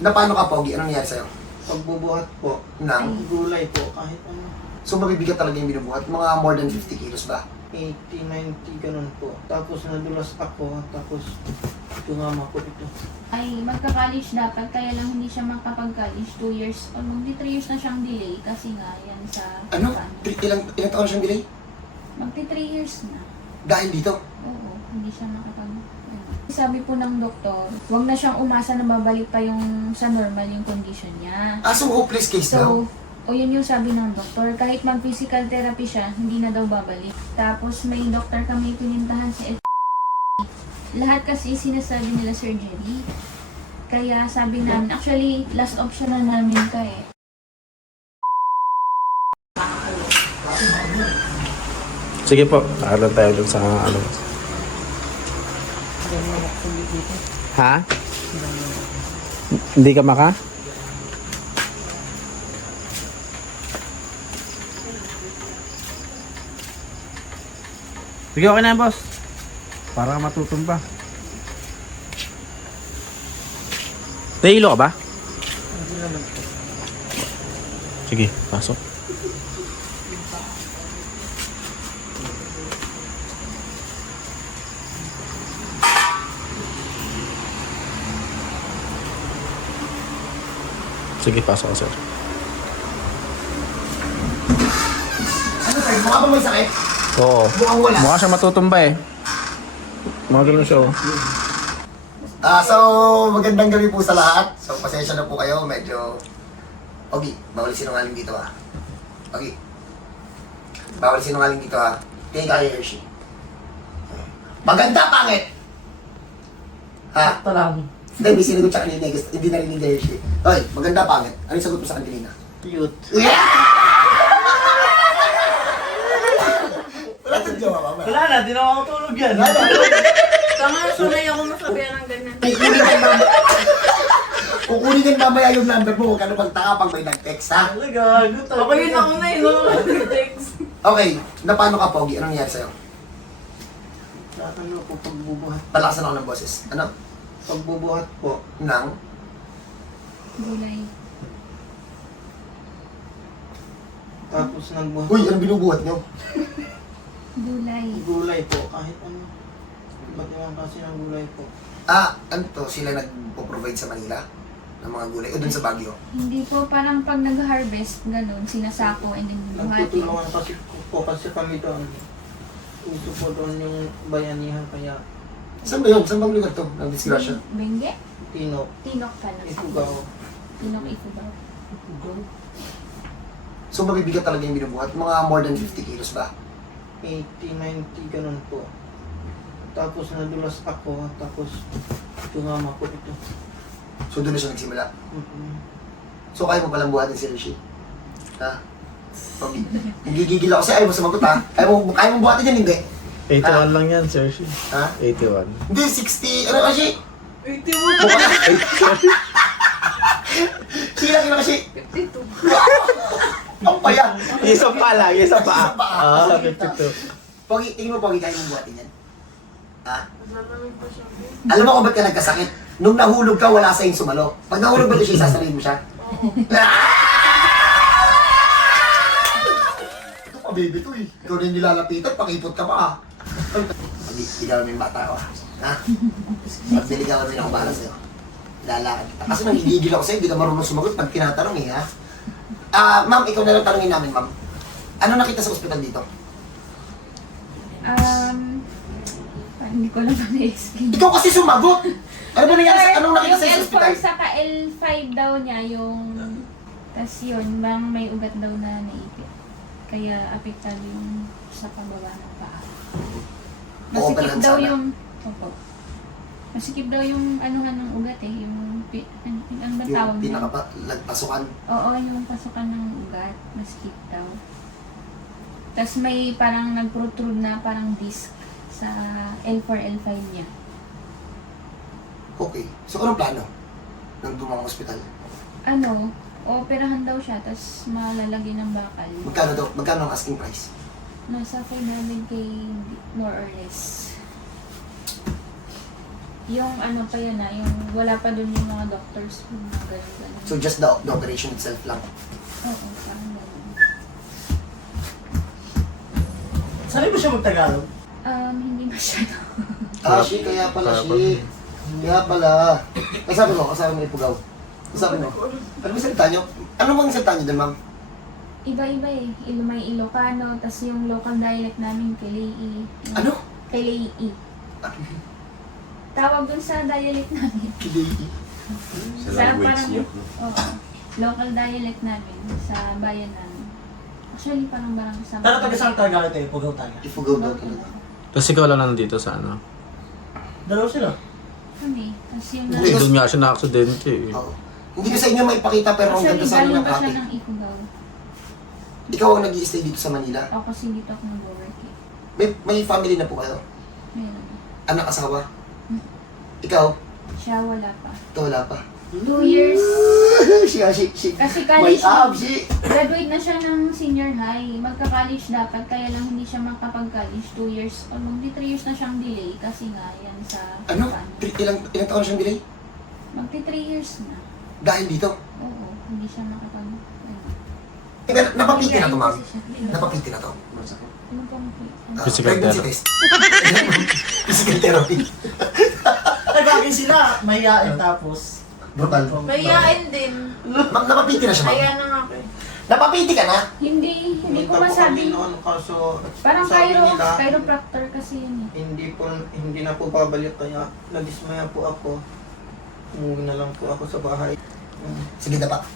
Na paano ka, Pogi? Anong nangyari sa'yo? Pagbubuhat po, Na? gulay po, kahit ano, So, mabibigat talaga yung binubuhat? Mga more than 50 kilos ba? 80, 90, ganun po. Tapos nadulas ako, tapos tumama ko ito. ay magka-college dapat, kaya lang hindi siya makapag-college. 2 years, o magdi 3 years na siyang delay kasi nga yan sa... Ano? Tri- ilang, ilang taon siyang delay? Magti 3 years na. Dahil dito? Oo, hindi siya. Sabi po ng doktor, huwag na siyang umasa na babalik pa yung sa normal yung condition niya. Ah, so hopeless case daw? So, o yun yung sabi ng doktor, kahit mag-physical therapy siya, hindi na daw babalik. Tapos may doktor kami pinintahan F- Lahat kasi sinasabi nila surgery. Kaya sabi namin, actually, last option na namin ka eh. Sige po, aral tayo dun sa ano. Ha? Hindi ka maka? Sige, okay na yan, boss. Para matutumba. Nahilo ka ba? Sige, pasok. Sige, pasok ka, sir. Ano sir, mukha ba may sakit? Oo. Mukhang wala. Mukha siya matutumba eh. Mga ganun siya oh. Ah, so, magandang gabi po sa lahat. So, pasensya na po kayo. Medyo... Pogi, bawal sinungaling dito ah. Pogi. Bawal sinungaling dito ah. Tingin ka kay Hershey. Maganda, pangit! Ha? Ito lang, Hindi, may sinagot siya kanina. Gusto- Hindi narinig ni Hershey. Hoy, maganda, pangit. Ano yung sagot mo sa kanina? cute. Wala tong jowa, mama. Wala na, di na ako tulog yan. Tama, sanay ako masabihan ng ganyan. Kukunin ka mamaya. Kukunin ka mamaya yung number mo. Huwag ka na magtaka pag may nag-text, ha? Talaga, gusto. Ako yun ako na yun, no? Text. Okay, na paano ka, Pogi? Anong nangyari sa'yo? Sa ano po, pagbubuhat. Palakasan ako ng boses. Ano? Pagbubuhat po, Nang? Gulay. tapos nagbuhat. Uy, anong binubuhat nyo? Gulay. Gulay po, kahit ano. Iba't ibang kasi ng gulay po. Ah, ano to? Sila nagpo-provide sa Manila ng mga gulay. O dun sa Baguio. Hindi po parang pag nag-harvest, ganun, sinasako and then buhatin. Nagtutulungan kasi po kasi kami doon. Uso po doon yung bayanihan kaya Saan ba yun? Saan bang lugar to? Ng disgrasya? Bengue? Tino, Tinok pala. Ifugao. Tinok Ifugao. So mabibigat talaga yung binubuhat. Mga more than 50 kilos ba? 80, 90, ganun po. Tapos nadulas ako, tapos tumama ko ito. So doon na siya nagsimula. Mm-mm. So kaya mo palang buhatin si Rishi? Ha? Pag gigigil ako sa'yo, ayaw mo sumagot ha? Ayaw mo, kaya mo buhatin yan, hindi? 81 lang yan, sir. Ha? 81. Hindi, 60, ano kasi? 81. Mukha na. Sila kina kasi. 52. Ang paya. Isa pa lang, isa pa. Isa pa. Ah, 52. Pogi, tingin mo, Pogi, kaya mong buhatin yan? Ha? Lalamig pa siya. Alam mo kung ba't ka nagkasakit? Nung nahulog ka, wala sa'yong sumalo. Pag nahulog ba ito siya, sasabihin mo siya? Ito pa, baby to eh. Ikaw yung nilalapitan, pakipot ka pa ah. Pag ikaw na yung bata ko ah. Ha? Pag niligawan mo na ako para sa'yo. Lalakad kita. Kasi nangigigil ako sa'yo, hindi ka marunong sumagot pag tinatanong eh ha. Ah, ma'am, ikaw na lang tanongin namin, ma'am. Ano nakita sa ospital dito? Um, parang hindi ko lang na-explain. Ikaw kasi sumagot! Ano ba nangyari sa, anong nakita yung sa L4 ospital? saka L5 daw niya yung... tas yun, bang may ugat daw na naipit. Kaya apektado yung sa pagbaba ng paa. Masikip daw sana. yung... Opo. Masikip daw yung anuhan ng ugat eh. Yung... pi- Ano, ano ba tawag Yung pinakapasukan. Oo, yung pasukan ng ugat. Masikip daw. Tapos may parang nag-protrude na parang disc sa L4, L5 niya. Okay. So, anong plano? Nang dumang ospital? ano, operahan daw siya, tapos malalagay ng bakal. Magkano daw? Magkano ang asking price? Nasa 500k more or less. Yung ano pa yun ah, yung wala pa dun yung mga doctors. Yung mga ganun, ganun. So just the, the operation itself lang. Oo, parang ganun. Sabi mo siya magtagalog? Um, hindi masyado. Ah, she, kaya pala, she. Kaya pala. Kasabi mo, kasabi mo ipugaw. Kasabi mo. Ano ba salita nyo? Ano bang salita nyo dun, ma'am? Iba-iba eh. Il may Ilocano, tas yung local dialect namin, Kilei. Ano? Kilei. Tawag dun sa dialect namin. Kilei. Sa parang, oo, local dialect namin sa bayan namin. Actually, parang barang sa... Pero taga saan talaga ito eh, pugaw tayo. Ipugaw daw talaga. Tapos ikaw lang nandito sa ano. Dalawa sila. Kami. Tapos yung... Hindi. Doon nga siya na-aksidente eh. Oo. Hindi ko sa inyo maipakita pero ang Actually, ganda sa inyo galing ng pa siya ng Ikugaw. Ikaw ang nag stay dito sa Manila. Ako kasi dito ako nag-work eh. May, may family na po kayo? Meron. Anak, asawa? Hmm. Ikaw? Siya wala pa. Ito wala pa. Two years. siya, she, she. Kasi college ab, she. Graduate na siya ng senior high. Magka-college dapat, kaya lang hindi siya makapag-college. Two years, o magdi three years na siyang delay kasi nga yan sa... Ano? Tri- ilang, ilang taon siyang delay? Magti three years na. Dahil dito. Oo, hindi siya makapag... Napapiti na to, ma'am. Napapiti na to. Ano. Ah, Physical pregnancy therapy. test. Physical therapy. Ay, bagay sila. Mahihain tapos. Brutal. Mayayain din. Ma'am, napapiti na siya, ma'am. Kaya na nga ako eh. Napapiti ka na? Hindi, hindi ko masabi. noon, kaso Parang sabi chiro, nila, chiropractor kasi yun eh. hindi po hindi na po babalik kaya nagismaya po ako. Umuwi na lang po ako sa bahay. Sige, dapat.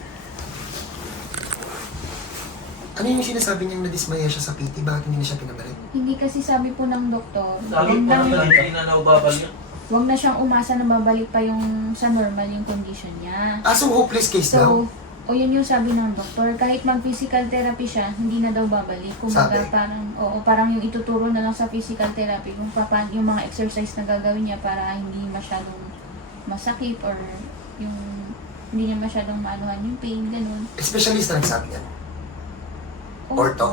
Ano yung sinasabi niyang nadismaya siya sa PT? Bakit hindi na siya pinabalik? Hindi kasi sabi po ng doktor, Sabi wag po na, ng hindi na naubabalik. wag na siyang umasa na babalik pa yung sa normal yung condition niya. Ah, so hopeless case daw? So, o yun yung sabi ng doktor, kahit mag-physical therapy siya, hindi na daw babalik. Kung Sabi? parang, oo, parang yung ituturo na lang sa physical therapy, kung paano yung mga exercise na gagawin niya para hindi masyadong masakit or yung hindi niya masyadong maanuhan yung pain, ganun. Specialist na nagsabi niyan. Opo. Ortho?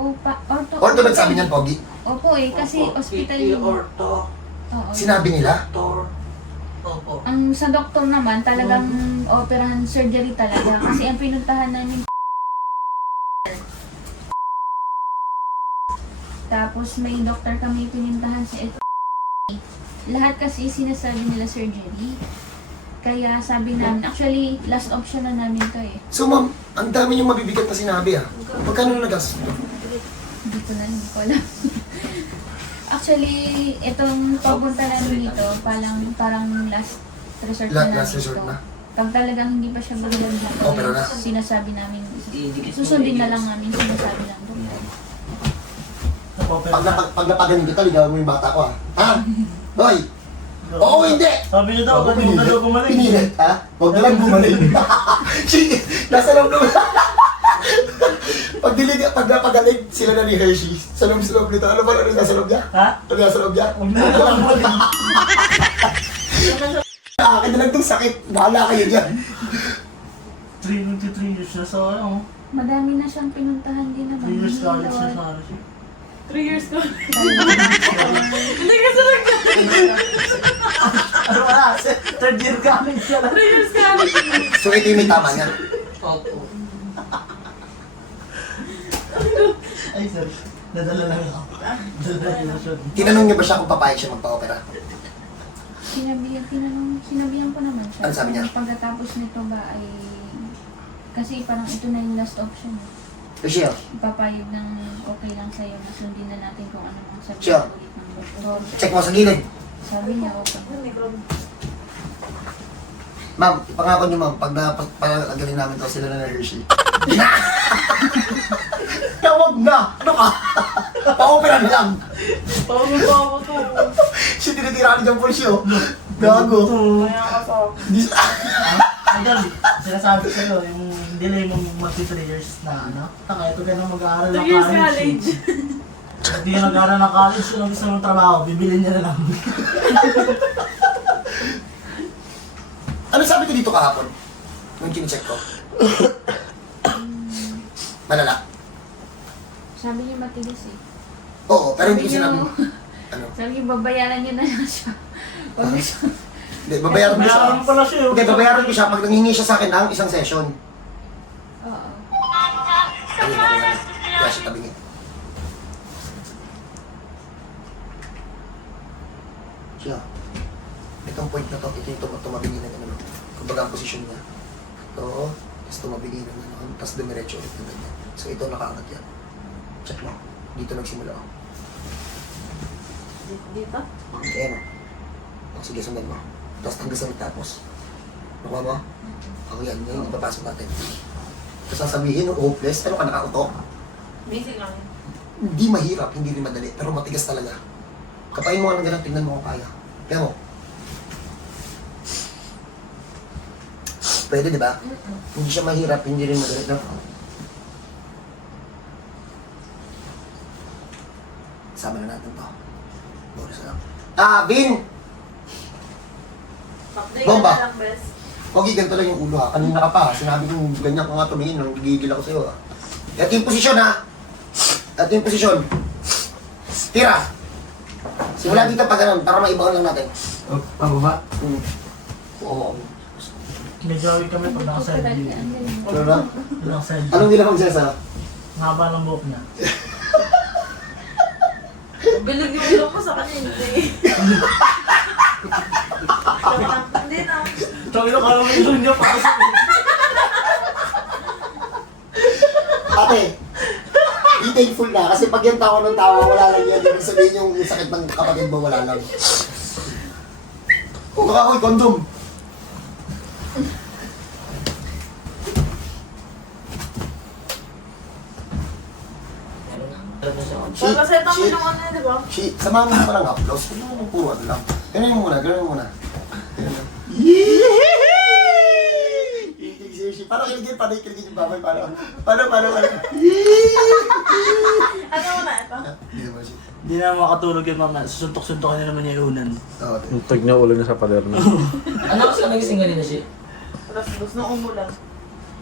Opa, ortho. Ortho nagsabi niyan, Pogi? Opo eh, kasi Opo, hospital PT yun. ortho, Oo. Sinabi nila? doctor. Opo. Ang sa doktor naman, talagang operahan surgery talaga. Kasi ang pinuntahan namin Tapos may doktor kami pinintahan sa ito. Lahat kasi sinasabi nila surgery. Kaya sabi namin, actually, last option na namin to eh. So ma'am, ang dami niyong mabibigat na sinabi ah. Magkano na nagastos mo? Hindi ko na, hindi ko alam. actually, itong pagpunta namin dito, parang, parang last resort La- na namin last resort ito. na? Pag talagang hindi pa siya magalang na, Opera na? sinasabi namin, susundin na lang namin sinasabi doktor. Pag, napag, pag napagaling kita, ligawan mo yung bata ko ah. Ha? Hoy! Oo, hindi! Sabi niya daw, ganun na daw gumaling. Pinilit, ha? Huwag na lang. Shit! Nasa loob naman. pag dilig, pag napagaling, sila na ni Hershey. Sa loob sa loob nito. Ano ba ano nasa loob niya? Ha? Ano nasa loob niya? Huwag na daw gumaling. Akin na lang itong sakit. Bahala kayo dyan. 3 years na so ano, Madami na siyang pinuntahan din naman. 3 years college na sa ano siya. Three years ko. Ano wala, third year college siya lang. Three years ka. So ito yung may tama niya. Opo. Ay, sorry. Nadala lang ako. Nadala lang siya. Tinanong niya ba siya kung papayag siya magpa-opera? Sinabihan, tinanong, sinabihan ko naman siya. Ano sabi niya? Pagkatapos nito ba ay... Kasi parang ito na yung last option. eh. Hershey, oh. Ipapayag ng okay lang sa'yo na sundin na natin kung ano ang sabi Siya. ulit ng doktor. check mo sa gilid. Sabi niya okay. Ma'am, pangako niyo ma'am, pag napagaling namin to, sila na na Hershey. Tawag na! Ano ka? Pa-opera na lang. Paano ba ako to? Siya tinitira ni John Paul siya. oh. Gago. Kaya ka sa Idol, sinasabi ko sa'yo, yung delay mo magti 3 years na ano, taka ito ka na mag-aaral ng Three years college. college. Pag di ka nag-aaral ng college, yun ang gusto mong trabaho, bibilin niya na lang. ano sabi ko dito kahapon? Nung kine-check ko. Malala. Sabi niya matigas eh. Oo, pero hindi ko Sabi niyo, sinabi. Ano? Sabi ko, babayaran niyo na lang siya. Na siya. Hindi, babayaran ko siya. Bayaran mo pala siya. oh. Hindi, babayaran ko siya pag nanghingi siya sa akin ng isang session. Oo. Ayun, babayaran. Kaya siya. Itong point na to, ito yung tum- tumabingin ng ano. Kumbaga ang posisyon niya. Ito, tapos tumabingin ng ano, tapos dumiretso ulit ng ganyan. So ito nakaangat yan. Check mo. Dito nagsimula ako. Dito? Ayan o. O, sige, sundan mo. Tapos hanggang sa tapos. Nakuha mo? Ako yan, yung ipapasok natin. Sasabihin, hopeless, pero ka nakauto. Basic lang. Hindi mahirap, hindi rin madali, pero matigas talaga. Kapain mo nga ng ganun, tingnan mo kung kaya. Mo. Pwede, di ba? Hindi siya mahirap, hindi rin madali. No? Sama na natin to. Boris na lang. Ah, Vin! Update Bomba. Ka. Pogi, ganito lang yung ulo ha. Kanina ka pa. ha. Sinabi ko, ganyan ko nga tumingin. Nung gigigil ako sa'yo ha. Ito yung posisyon ha. Ito yung posisyon. Tira. Simula dito pa ganun, para maibahan lang natin. Oh, pababa. Hmm. Oo. Awit kami pag. Ang galing. Ano na? Naka-side view. Anong nila magsasa? Ang haba ng buhok niya. Bilog yung ilong ko sa kanya, hindi. Hindi na. Kala mo ilong niya para sa Ate, be thankful na. Kasi pag yung tawa ng tawa, wala lang yan. Ibig sabihin yung sakit ng kapatid mo, wala lang. Oh, baka ako'y kondom. Pag kasi ito mo yung ano, di ba? Shi, samahan mo pa ng applause. Huwag mo puro ano lang. Ganun mo muna, ganun mo muna. Ganun lang. Kikilig si Shi. Parang kiligin, parang kiligin yung babay. Parang, paano, paano, paano. Ano mo na ito? Hindi naman siya. Hindi na makatulog yun mama. Susuntok-suntok na naman niya yung unan. Oo, ate. Tag niya ulo niya sa pader na. Ano kasi ka nagising kanina siya? Tapos gusto nung umulan.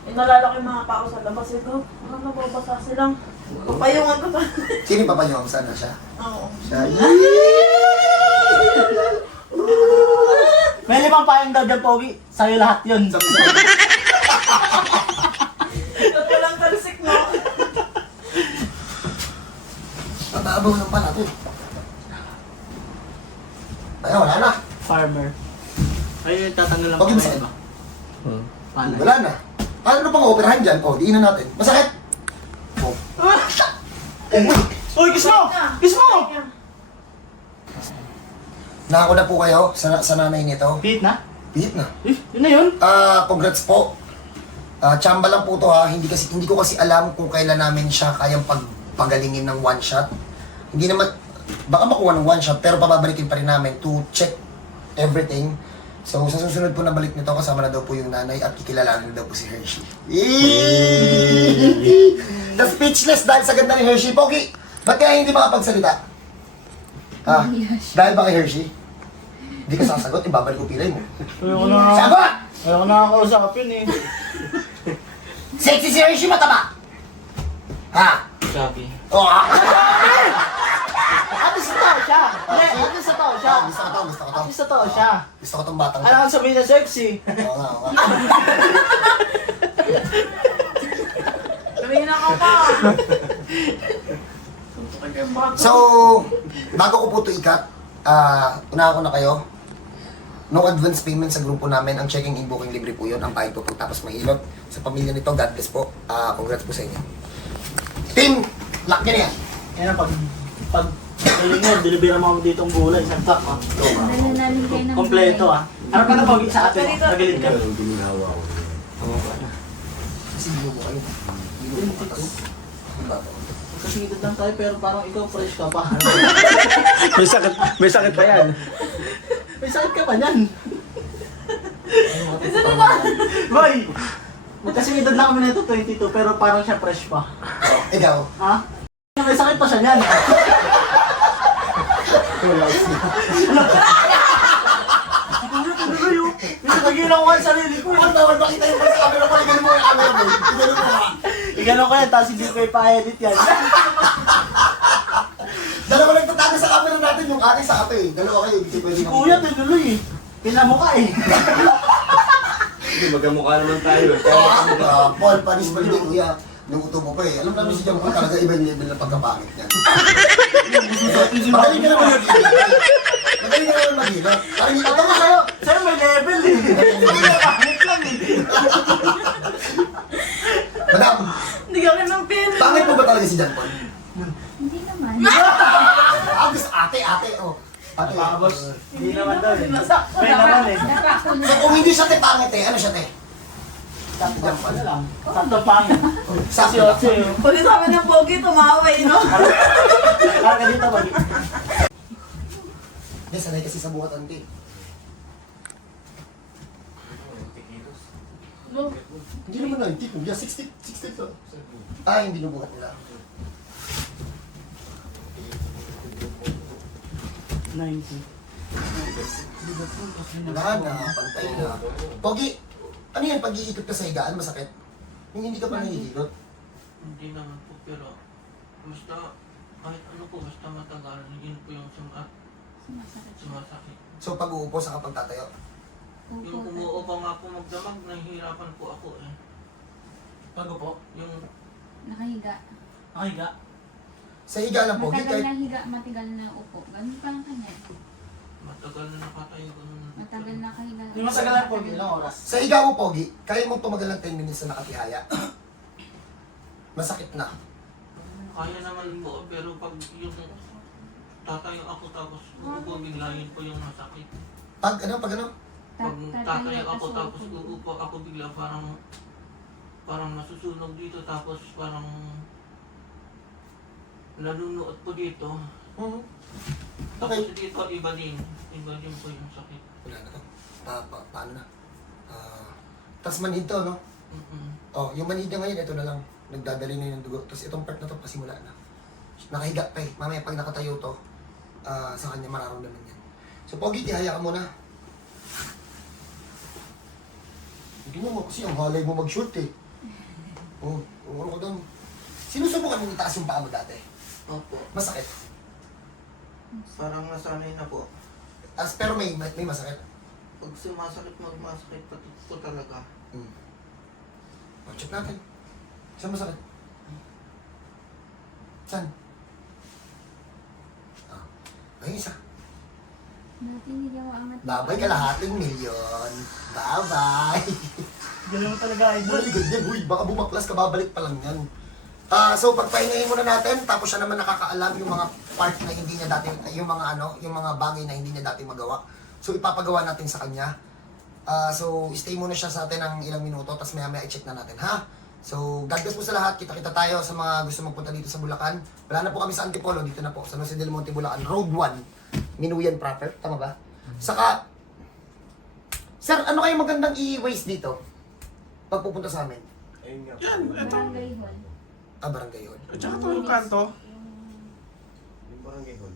Eh, nalala ko yung mga tao sa labas. Ito, ano, nababasa silang. Papayungan ko pa. Sino yung papanyo? Saan na siya? Oo. Siya. May limang payang daw dyan, Pogi. Sa'yo lahat yun. Sabi sa Ito walang talsik mo. Tataabaw lang pala ito. Ay, wala na. Farmer. Ayun, tatanggal lang Huwag pa yung sakit. ba? Hmm. Palay. Wala na. Paano pang operahan dyan? O, diinan natin. Masakit? O. Uy, kiss mo! Kiss mo! Nako na po kayo sa, sa nanay nito. Pihit na? Pihit na. Eh, yun na yun. Ah, congrats po. Ah, tsamba lang po to ha. Hindi kasi hindi ko kasi alam kung kailan namin siya kayang pagpagalingin ng one shot. Hindi naman baka makuha ng one shot pero pababalikin pa rin namin to check everything. So sa susunod po na balik nito kasama na daw po yung nanay at kikilalanin daw po si Hershey. The speechless dahil sa ganda ni Hershey. Pogi, ba't kaya hindi makapagsalita? Ha? Dahil ba kay Hershey? Hindi ka sasagot, ibabalik ko pilay mo. Ayoko na. Sagot! Ayoko na kakausapin eh. Sexy si Hershey mataba! Ha? Sabi. Oo. ah. Siya. Hindi, at least totoo siya. Ah, Gusto ko to, gusto ko to. At least totoo siya. Gusto ko tong batang to. Alam sabihin na sexy. Oo nga, oo nga. Ako pa. Suntukin ko yung bago. So, bago ko po ito ikat, ah, una ko na kayo. No advance payment sa grupo namin. Ang checking in booking libre po yun. Ang pahit po po. Tapos mahilot. Sa pamilya nito, God bless po. Ah, congrats po sa inyo. Team, lock nyo na yan. Yan pag pag galing mo, deliver mo dito ang gulay. Isang ah. Kayo ng Kompleto ah. Ano ka na Pogi sa atin? Ganito. Magaling ka. Kasi hindi mo kayo. Hindi. Ang bato. Kasi edad lang tayo pero parang ikaw fresh ka pa. May sakit, may sakit pa yan. May sakit ka pa niyan. Isa na ba? Boy! Magkasing edad lang kami nito 22 pero parang siya fresh pa. Ikaw. Ha? May sakit pa siya niyan. Minsan nagilang ko ang sarili ko. Ang bawal makita yung sa camera mo. Igaling mo camera mo. Igaling mo ha. Igano ko yan, tapos hindi ko ipa-edit yan. Dalawa lang tatago sa camera natin, yung akin sa ate. Dalawa kayo, hindi pwede kami. Kuya, tinuloy eh. Pinamukha eh. Hindi, magkamukha naman tayo. Oo, Paul, panis pa rin kuya. Nung uto mo pa eh. Alam namin si Paul talaga iba yung level ng pagkapangit niya. Magaling ka naman mag-hilot. Magaling ka naman mag-hilot. Parang Ito mo sa'yo, sa'yo may level eh. Kuya, pangit lang eh. Madam, Hindi ka ng pin. pangit mo ba talaga si John Paul? Hindi naman. Ah, gusto ate, ate, oh. Ate, Tapos, hindi naman daw eh. May naman eh. Na. kung hindi siya te pangit eh, ano siya te? Sakto ano lang. Sakto pangit. Sakto. Kasi, Pag sabi ng pogi, tumaway, no? kaka dito mag Hindi, sanay kasi sa buhat ante. Hindi naman 90, kuya. 60, 60 to. Ah, yung binubuhat nila. 90. Wala na, pantay na. Pogi, ano yan, pag-iikot ka sa higaan, masakit? Yung hindi ka pa nahihilot. Hindi naman po, pero basta kahit ano po, basta matagal, yun po yung suma, Sumasakit. sumasakit. So pag uupo sa kapag tatayo. Yung Opo. nga po magdamag, nahihirapan po ako eh. Bago po. Yung Nakahiga. Nakahiga. Sa higa lang, Pogi, Matagal kahit na higa, matagal na upo. Ganun pa lang kanya. Matagal na nakatayo ko nun. Matagal na kahiga. Hindi masagalan po, ilang oras. sa higa mo, Pogi, kaya mo tumagal ng 10 minutes na nakatihaya. Masakit na. Kaya naman po, pero pag yung tatayo ako tapos uupo, bigla yun po yung masakit. Pag ano, pag ano? Pag Ta- tatayo ako tapos upo. uupo ako bigla parang parang nasusunog dito tapos parang nanunuot po dito. Tapos Okay. dito iba din. Iba din po yung sakit. Wala na to. Pa, pa, paano na? Ah, tas manhid to, no? Mm-mm. Oh, yung manhid niya ngayon, ito na lang. Nagdadali na yun ng dugo. Tapos itong part na to, pasimula na. Nakahiga pa eh. Mamaya pag nakatayo to, ah, sa kanya mararamdaman yan. So, Pogi, tihaya ka muna. Hindi mo kasi ang halay mo mag-shoot eh. Oh, umuro ko doon. Sinusubukan mo itaas yung paa mo dati. Opo. Masakit. Parang nasanay na po. As, pero may, may, may masakit. Pag sumasakit, magmasakit pati po talaga. Hmm. Oh, check natin. Saan masakit? Saan? Ah. Ayun isa. Dati hindi ako angat. Babay kalahating milyon. Bye-bye. Ganun mo talaga, idol. Maligod yan. Uy, baka bumaklas ka, babalik pa lang yan. Ah, so pagpahingayin muna natin, tapos siya naman nakakaalam yung mga part na hindi niya dati, yung mga ano, yung mga bagay na hindi niya dati magawa. So ipapagawa natin sa kanya. Ah, so stay muna siya sa atin ng ilang minuto, tapos maya maya i-check na natin, ha? So, God bless po sa lahat. Kita-kita tayo sa mga gusto magpunta dito sa Bulacan. Wala na po kami sa Antipolo, dito na po, sa Jose del Monte, Bulacan. Road 1, Minuyan proper. Tama ba? Saka, Sir, ano kayo magandang i-waste dito? Pag pupunta sa amin? Ayun nga. Yan, ito. Hall. Ah, barangay yun. At saka to yung kanto. Yung barangay hall.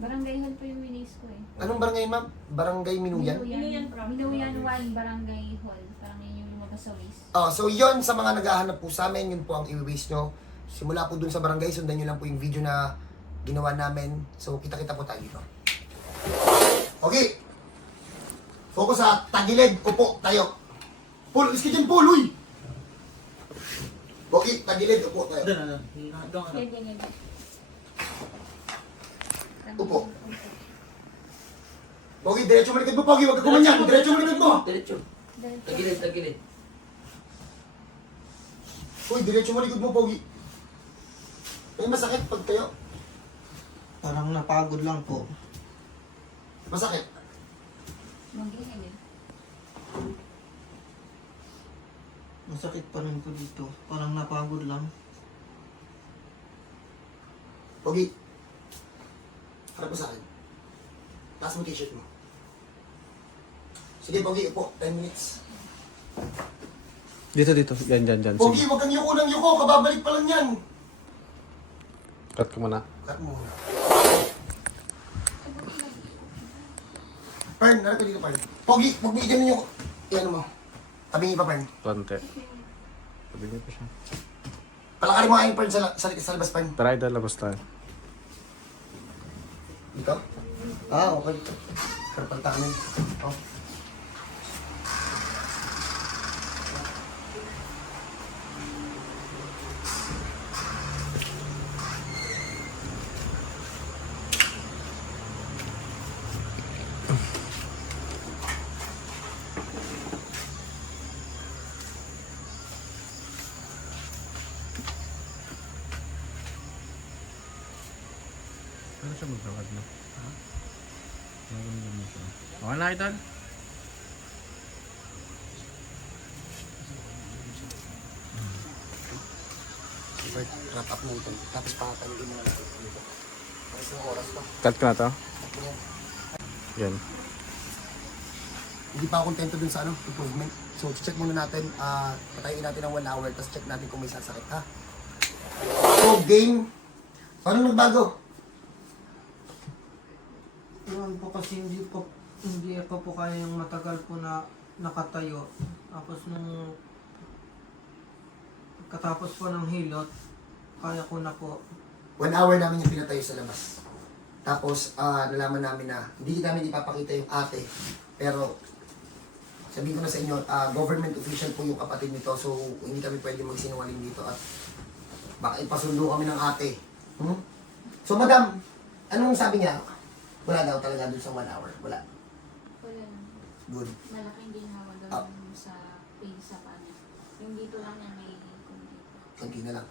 Barangay hall po yung minis ko eh. Anong barangay, ma'am? Barangay Minuyan? Minuyan, Minuyan 1, Barangay Hall. Parang yun yung lumabas sa waste. Oh, so yon sa mga naghahanap po sa amin, yun po ang i-waste nyo. Simula po dun sa barangay, sundan nyo lang po yung video na ginawa namin. So, kita-kita po tayo dito. Okay. Focus sa tagilid, upo, tayo. Paul, iski dyan, Paul, uy! Okay, tagilid, upo, tayo. Doon, ano. Doon, ano. Upo. Pogi, diretso mo likod mo, Pogi. Huwag ka kumanyan. Diretso mo likod mo. Diretso. Tagilid, tagilid. Uy, diretso mo likod mo, Pogi. May masakit pag tayo. Parang napagod lang po. Masakit. Mag-iinit. Masakit pa rin po dito. Parang napagod lang. Pogi. Harap mo sa akin. Taas mo t-shirt mo. Sige, Pogi, upo. 10 minutes. Dito, dito. Yan, yan, yan. Pogi, Sige. huwag kang yuko ng yuko. Kababalik pa lang yan. Cut ka muna. Cut mo. Pern, harap ka dito, Pern. Pogi, huwag mo i-ganun yung... Iyan mo. Tabingi pa, Pern. Konti. Sabi niyo pa siya. Palakarin mo aking Pern sa, la- sa, sa labas, Pern. Tara, idol. Labas tayo. Dito? Ah, okay. Karapal tanin. Oh. Ano siya maglakad na? Ha? Nagano mo siya. Okay na, Idol? Super, wrap up mo pakatayuin mo na dito. Oras pa. Cut ko na to? Yan. Hindi pa ako kontento dun sa ano, improvement. So, check muna natin, ah, patayin natin ng 1 hour, tapos check natin kung may sasakit, ha? So, game. Paano nagbago? Yun po kasi hindi po hindi ako po kaya yung matagal po na nakatayo. Tapos nung katapos po ng hilot, kaya ko na po. 1 hour namin yung pinatayo sa labas. Tapos, ah, nalaman namin na hindi namin ipapakita yung ate. Pero, sabihin ko na sa inyo, ah, government official po yung kapatid nito. So, hindi kami pwede magsinungaling dito. At baka ipasundo kami ng ate. Hmm? So, madam, anong sabi niya? Wala daw talaga dun sa 1 hour. Wala. Wala lang. Good. Malaking ginhawa daw Ah. sa pain sa panya. Yung dito lang niya may kundi. konti na lang.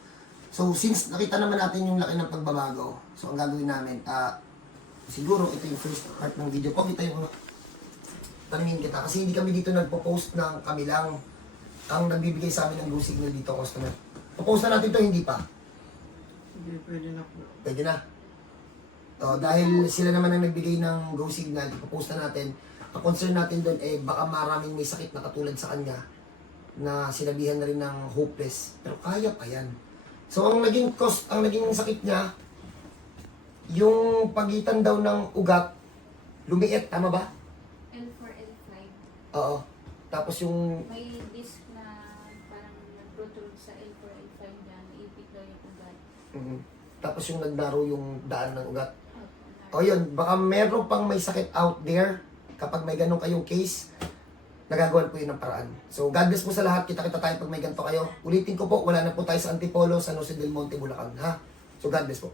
So, since nakita naman natin yung laki ng pagbabago, so ang gagawin namin, ah, siguro ito yung first part ng video ko. Kita yung tanungin kita. Kasi hindi kami dito nagpo-post ng kami lang. Ang nagbibigay sa amin ng go signal dito, customer. Po-post na natin to hindi pa. Hindi pwede na po. Pwede na. Oh, dahil sila naman ang nagbigay ng go signal, ipopost na natin. Ang concern natin doon eh baka maraming may sakit na katulad sa kanya na sinabihan na rin ng hopeless. Pero kaya pa yan. So ang naging cost, ang naging sakit niya, yung pagitan daw ng ugat, lumiit, tama ba? L4, L5. Oo. Tapos yung, May disc na parang nag-protrude sa L4, L5 dyan. Ipit daw yung ugat. mm, tapos yung nagnaro yung daan ng ugat. O yun, baka meron pang may sakit out there kapag may ganun kayong case, nagagawan po yun ng paraan. So, God bless po sa lahat. Kita-kita tayo pag may ganito kayo. Ulitin ko po, wala na po tayo sa Antipolo, San Jose del Monte, Bulacan. Ha? So, God bless po.